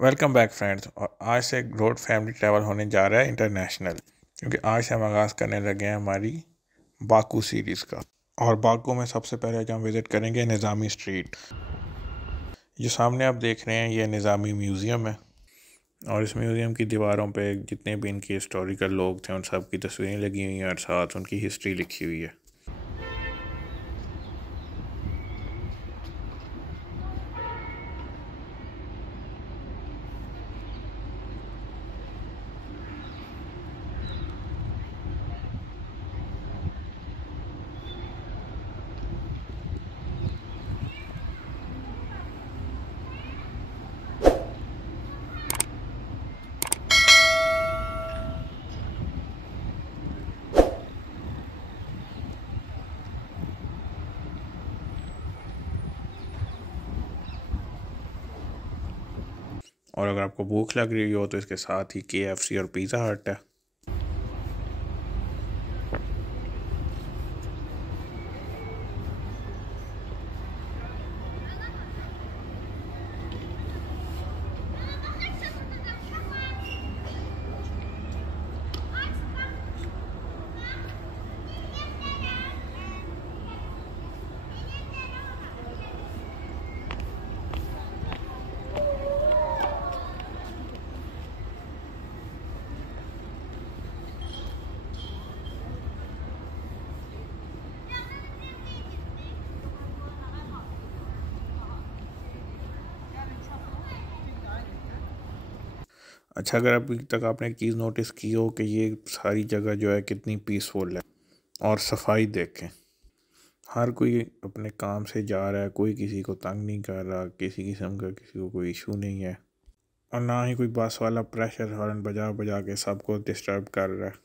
Welcome back friends. और आज से रोड फैमिली ट्रैवल होने जा रहा है इंटरनेशनल, क्योंकि आज से हम आगाज़ करने लगे हैं हमारी बाकू सीरीज़ का। और बाकू में सबसे पहले आज हम विज़िट करेंगे निज़ामी स्ट्रीट। जो सामने आप देख रहे हैं ये निज़ामी म्यूज़ियम है, और इस म्यूज़ियम की दीवारों पे जितने भी इनके हिस्टोरिकल लोग थे उन सब की तस्वीरें लगी हुई हैं और साथ उनकी हिस्ट्री लिखी हुई है। और अगर आपको भूख लग रही हो तो इसके साथ ही KFC और पिज़्ज़ा हट है। अच्छा, अगर अभी तक आपने एक चीज़ नोटिस की हो कि ये सारी जगह जो है कितनी पीसफुल है, और सफाई देखें। हर कोई अपने काम से जा रहा है, कोई किसी को तंग नहीं कर रहा, किसी किस्म का किसी को कोई इशू नहीं है। और ना ही कोई बस वाला प्रेशर हॉर्न बजा बजा के सबको डिस्टर्ब कर रहा है।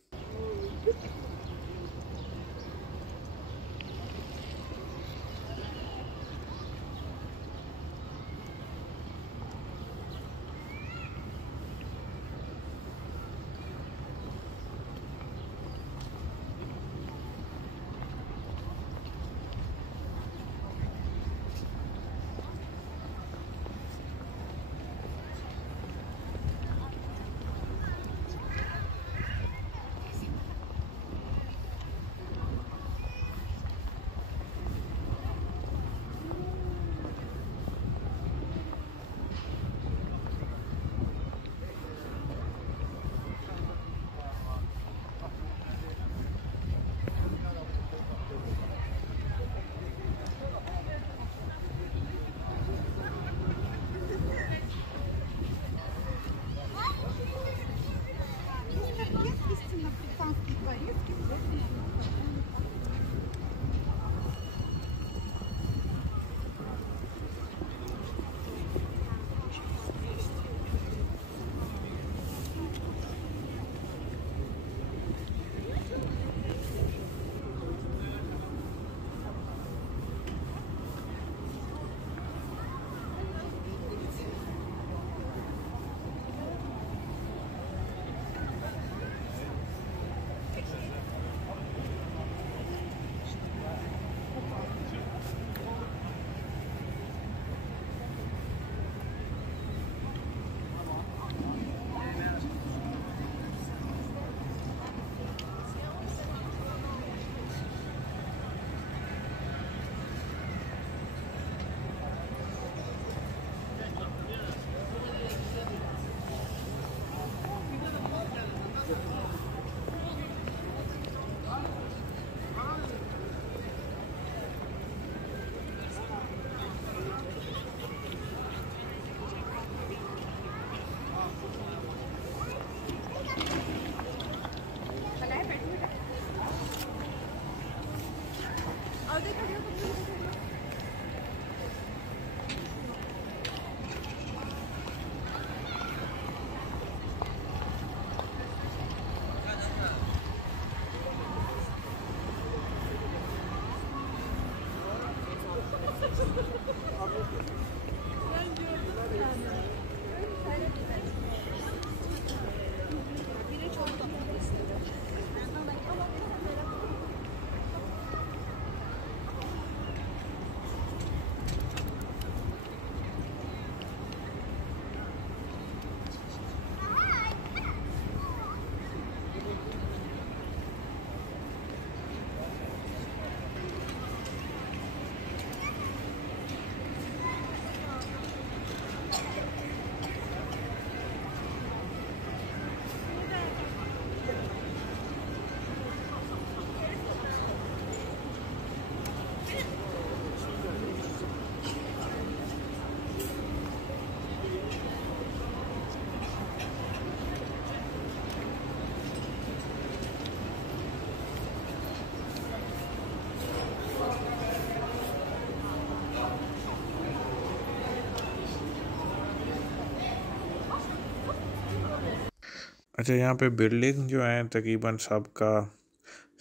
अच्छा, यहाँ पे बिल्डिंग जो है तकरीबन सबका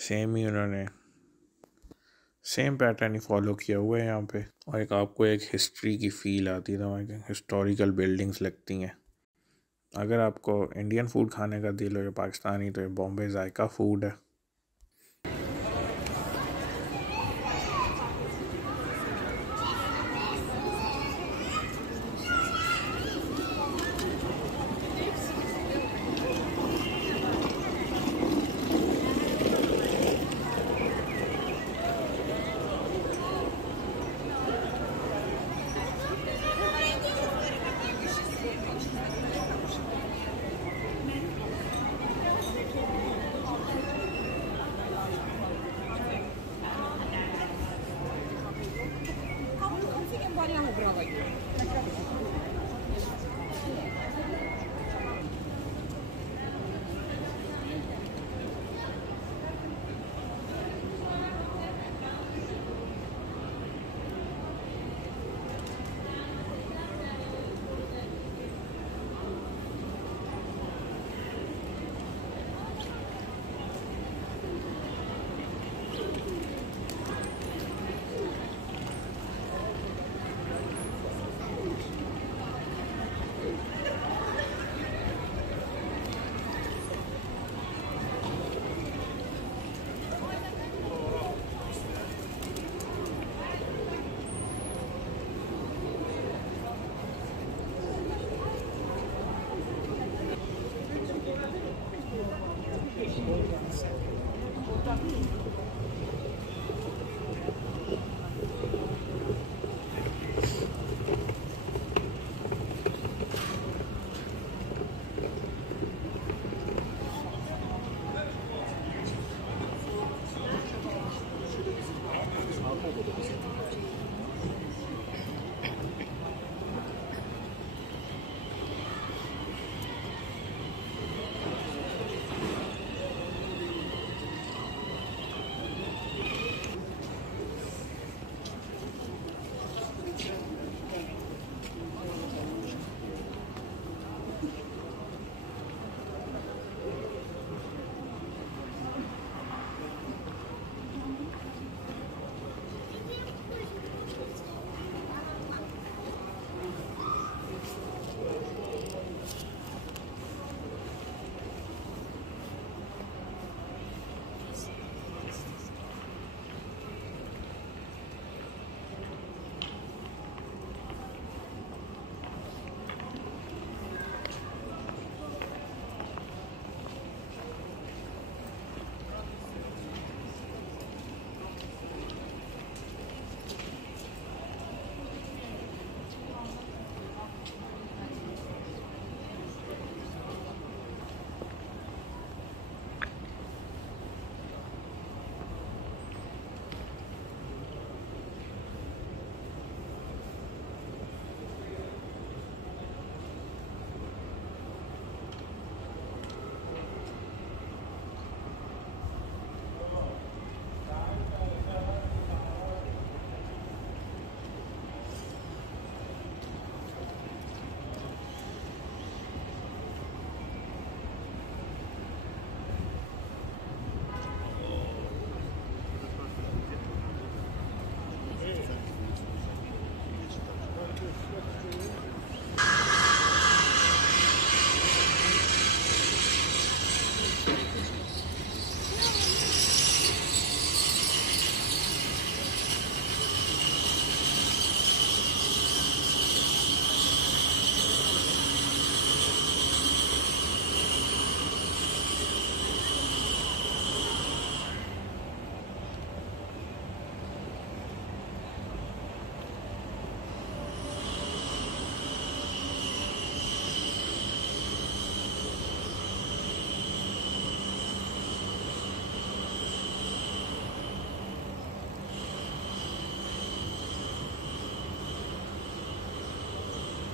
सेम ही उन्होंने सेम पैटर्न ही फॉलो किया हुआ है यहाँ पे। और एक आपको एक हिस्ट्री की फील आती है, तो हिस्टोरिकल बिल्डिंग्स लगती हैं। अगर आपको इंडियन फूड खाने का दिल हो या पाकिस्तानी, तो ये बॉम्बे जायका फूड है।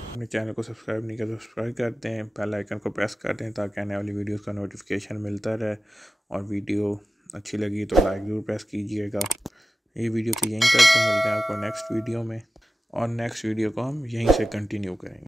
अपने चैनल को सब्सक्राइब नहीं किया तो सब्सक्राइब कर दें, बेल आइकन को प्रेस कर दें ताकि आने वाली वीडियोस का नोटिफिकेशन मिलता रहे। और वीडियो अच्छी लगी तो लाइक ज़रूर प्रेस कीजिएगा। ये वीडियो तो यहीं तक, तो मिलते हैं आपको नेक्स्ट वीडियो में, और नेक्स्ट वीडियो को हम यहीं से कंटिन्यू करेंगे।